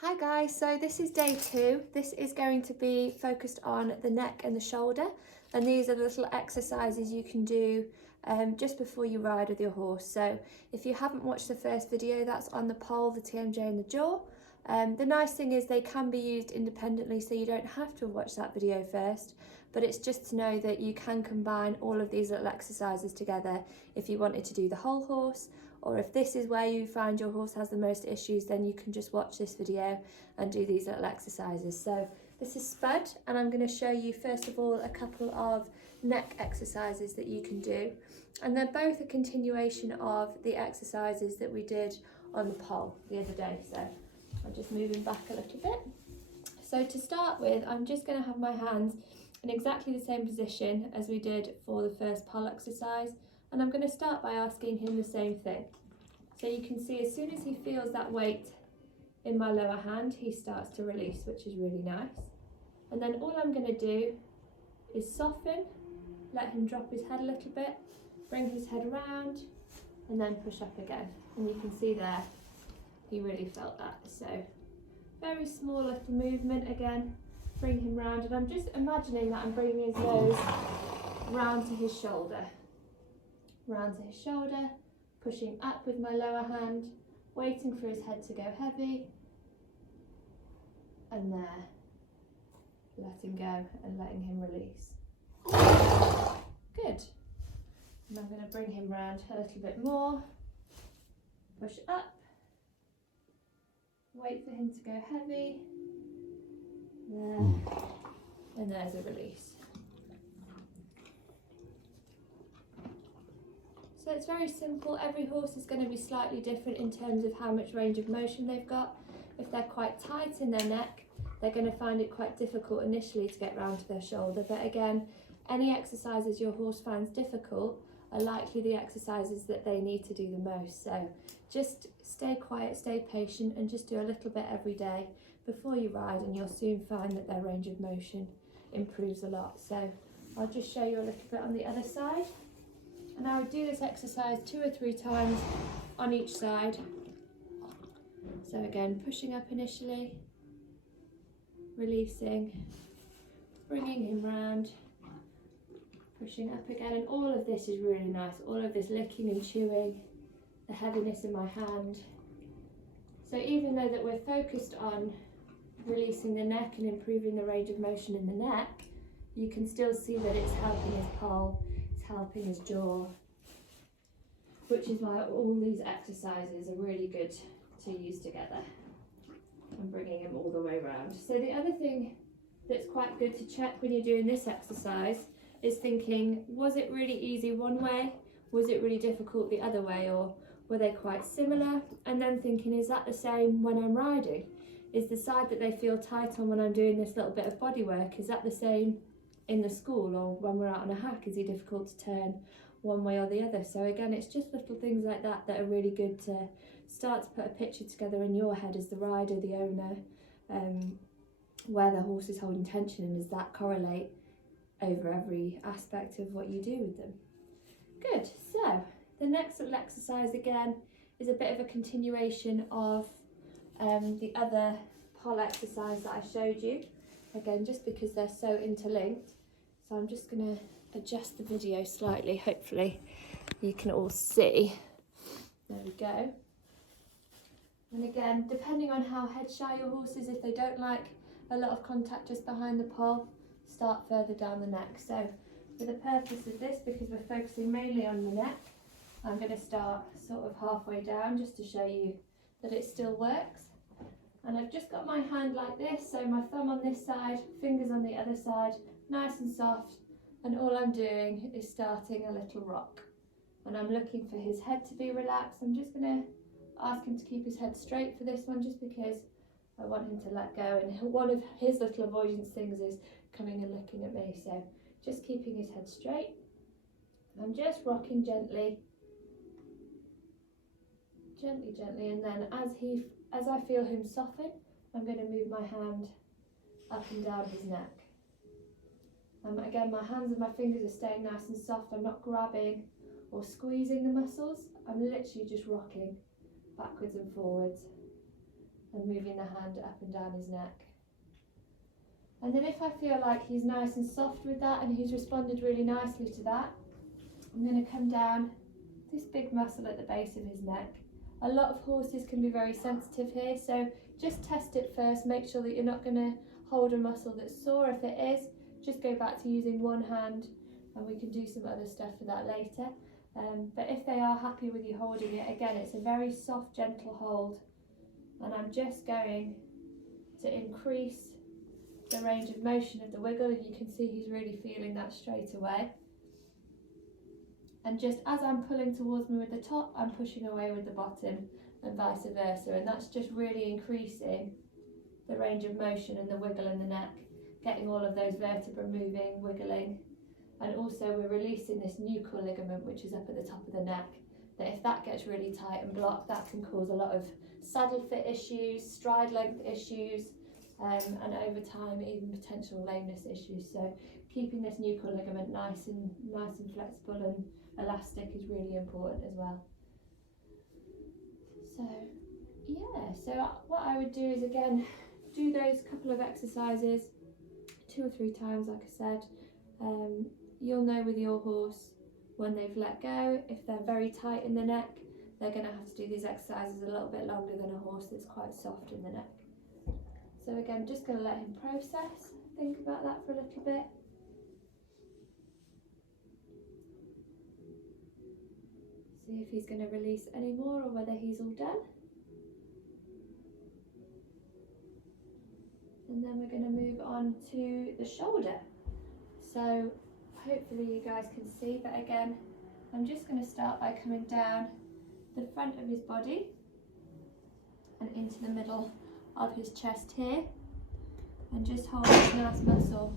Hi guys, so this is day 2. This is going to be focused on the neck and the shoulder, and these are the little exercises you can do just before you ride with your horse. So if you haven't watched the first video, that's on the pole, the TMJ and the jaw. The nice thing is they can be used independently, so you don't have to watch that video first, but it's just to know that you can combine all of these little exercises together if you wanted to do the whole horse, or if this is where you find your horse has the most issues, then you can just watch this video and do these little exercises. So this is Spud, and I'm going to show you first of all a couple of neck exercises that you can do, and they're both a continuation of the exercises that we did on the pole the other day. So I'm just moving back a little bit. So to start with, I'm just going to have my hands in exactly the same position as we did for the first pole exercise, and I'm going to start by asking him the same thing. So you can see as soon as he feels that weight in my lower hand, he starts to release, which is really nice. And then all I'm going to do is soften, let him drop his head a little bit, bring his head round, and then push up again. And you can see there, he really felt that. So very small little movement again, bring him round, and I'm just imagining that I'm bringing his nose round to his shoulder. Round to his shoulder, pushing up with my lower hand, waiting for his head to go heavy, and there, letting go and letting him release. Good. And I'm going to bring him round a little bit more, push up, wait for him to go heavy, there, and there's a release. So it's very simple. Every horse is going to be slightly different in terms of how much range of motion they've got. If they're quite tight in their neck, they're going to find it quite difficult initially to get round to their shoulder. But again, any exercises your horse finds difficult are likely the exercises that they need to do the most. So just stay quiet, stay patient, and just do a little bit every day before you ride, and you'll soon find that their range of motion improves a lot. So I'll just show you a little bit on the other side. And I would do this exercise 2 or 3 times on each side. So again, pushing up initially, releasing, bringing him round, pushing up again, and all of this is really nice. All of this licking and chewing, the heaviness in my hand. So even though that we're focused on releasing the neck and improving the range of motion in the neck, you can still see that it's helping his pole, helping his jaw, which is why all these exercises are really good to use together. I'm bringing him all the way around. So the other thing that's quite good to check when you're doing this exercise is thinking, was it really easy one way? Was it really difficult the other way? Or were they quite similar? And then thinking, is that the same when I'm riding? Is the side that they feel tight on when I'm doing this little bit of body work, is that the same in the school, or when we're out on a hack, is he difficult to turn one way or the other? So again, it's just little things like that that are really good to start to put a picture together in your head as the rider, the owner, where the horse is holding tension, and does that correlate over every aspect of what you do with them. Good. So the next little exercise again is a bit of a continuation of the other pole exercise that I showed you, again just because they're so interlinked. So I'm just going to adjust the video slightly, hopefully you can all see. There we go. And again, depending on how head shy your horse is, if they don't like a lot of contact just behind the pole, start further down the neck. So for the purpose of this, because we're focusing mainly on the neck, I'm going to start sort of halfway down just to show you that it still works. And I've just got my hand like this, so my thumb on this side, fingers on the other side, nice and soft, and all I'm doing is starting a little rock. And I'm looking for his head to be relaxed. I'm just going to ask him to keep his head straight for this one, just because I want him to let go, and one of his little avoidance things is coming and looking at me. So just keeping his head straight. I'm just rocking gently, gently, and then as I feel him soften, I'm going to move my hand up and down his neck. Again, my hands and my fingers are staying nice and soft. I'm not grabbing or squeezing the muscles. I'm literally just rocking backwards and forwards. And moving the hand up and down his neck. And then if I feel like he's nice and soft with that and he's responded really nicely to that, I'm going to come down this big muscle at the base of his neck. A lot of horses can be very sensitive here, so just test it first. Make sure that you're not going to hold a muscle that's sore. If it is, just go back to using one hand and we can do some other stuff for that later. But if they are happy with you holding it, again, it's a very soft, gentle hold. And I'm just going to increase the range of motion of the wiggle, and you can see he's really feeling that straight away. And just as I'm pulling towards me with the top, I'm pushing away with the bottom and vice versa. And that's just really increasing the range of motion and the wiggle in the neck, getting all of those vertebrae moving, wiggling. And also we're releasing this nuchal ligament, which is up at the top of the neck, that if that gets really tight and blocked, that can cause a lot of saddle fit issues, stride length issues, and over time even potential lameness issues. So keeping this nuchal ligament nice and flexible and elastic is really important as well. So yeah, so what I would do is, again, do those couple of exercises 2 or 3 times, like I said. You'll know with your horse when they've let go. If they're very tight in the neck, they're going to have to do these exercises a little bit longer than a horse that's quite soft in the neck. So again, just going to let him process, think about that for a little bit. See if he's going to release any more or whether he's all done. And then we're going to move on to the shoulder. So hopefully you guys can see, but again, I'm just going to start by coming down the front of his body and into the middle of his chest here, and just hold this nice muscle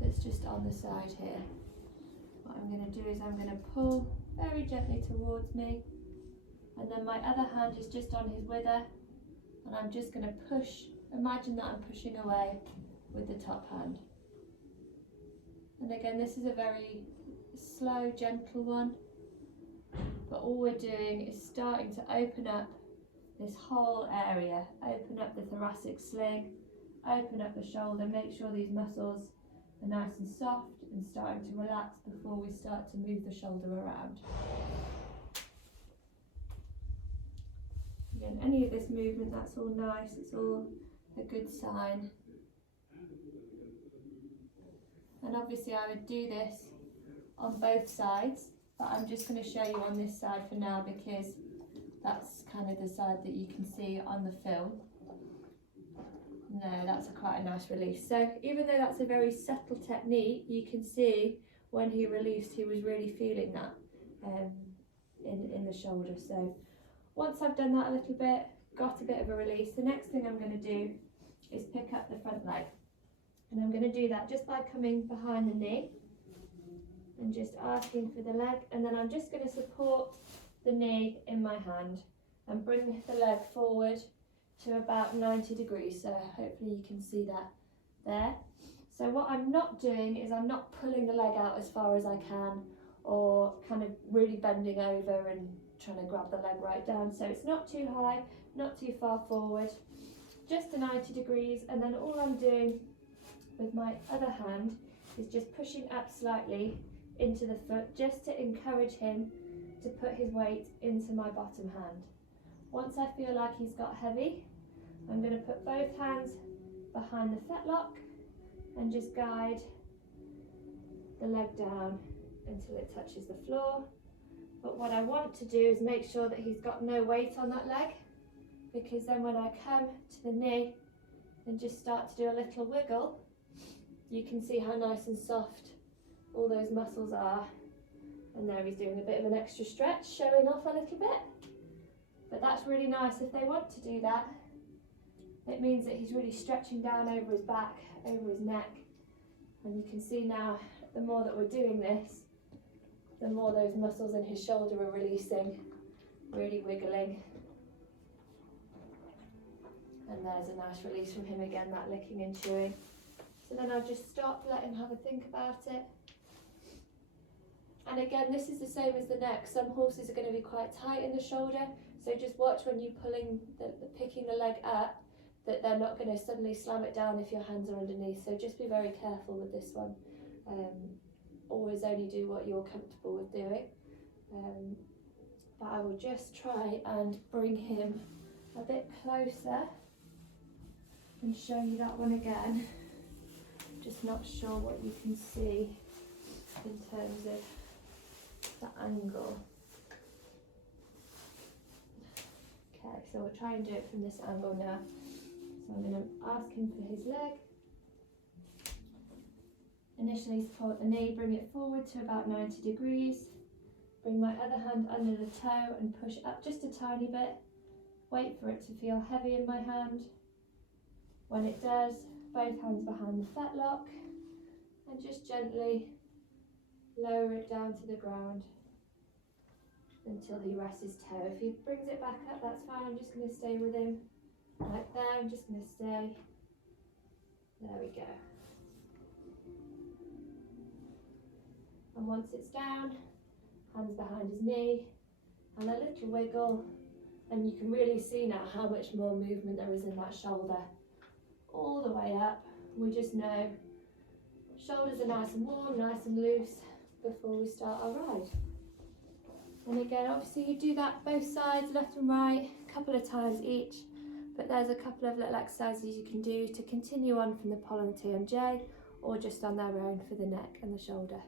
that's just on the side here. What I'm going to do is I'm going to pull very gently towards me, and then my other hand is just on his wither, and I'm just going to push. Imagine that I'm pushing away with the top hand. And again, this is a very slow, gentle one, but all we're doing is starting to open up this whole area, open up the thoracic sling, open up the shoulder, make sure these muscles are nice and soft and starting to relax before we start to move the shoulder around. Again, any of this movement, that's all nice, it's all a good sign. And obviously I would do this on both sides, but I'm just going to show you on this side for now because that's kind of the side that you can see on the film. No, that's quite a nice release. So even though that's a very subtle technique, you can see when he released, he was really feeling that in the shoulder. So once I've done that a little bit, got a bit of a release, the next thing I'm going to do is pick up the front leg. And I'm going to do that just by coming behind the knee and just asking for the leg, and then I'm just going to support the knee in my hand and bring the leg forward to about 90 degrees, so hopefully you can see that there. So what I'm not doing is I'm not pulling the leg out as far as I can or kind of really bending over and trying to grab the leg right down, so it's not too high, not too far forward, just to 90 degrees, and then all I'm doing with my other hand is just pushing up slightly into the foot just to encourage him to put his weight into my bottom hand. Once I feel like he's got heavy, I'm going to put both hands behind the fetlock and just guide the leg down until it touches the floor. But what I want to do is make sure that he's got no weight on that leg, because then when I come to the knee and just start to do a little wiggle, you can see how nice and soft all those muscles are. And there he's doing a bit of an extra stretch, showing off a little bit. But that's really nice. If they want to do that, it means that he's really stretching down over his back, over his neck. And you can see now, the more that we're doing this, the more those muscles in his shoulder are releasing, really wiggling. And there's a nice release from him again, that licking and chewing. So then I'll just stop, let him have a think about it. And again, this is the same as the neck. Some horses are going to be quite tight in the shoulder, So just watch when you're picking the leg up, that they're not going to suddenly slam it down if your hands are underneath. So just be very careful with this one. Always only do what you're comfortable with doing. But I will just try and bring him a bit closer and show you that one again. Just not sure what you can see in terms of the angle. Okay, so we'll try and do it from this angle now. So I'm going to ask him for his leg. Initially support the knee, bring it forward to about 90 degrees. Bring my other hand under the toe and push up just a tiny bit. Wait for it to feel heavy in my hand. When it does, both hands behind the fetlock and just gently lower it down to the ground until he rests his toe. If he brings it back up, that's fine. I'm just going to stay with him like there. I'm just going to stay. There we go. And once it's down, hands behind his knee and a little wiggle, and you can really see now how much more movement there is in that shoulder. All the way up. We just know shoulders are nice and warm, nice and loose before we start our ride. And again, obviously you do that both sides, left and right, a couple of times each, but there's a couple of little exercises you can do to continue on from the Pol and the TMJ, or just on their own for the neck and the shoulder.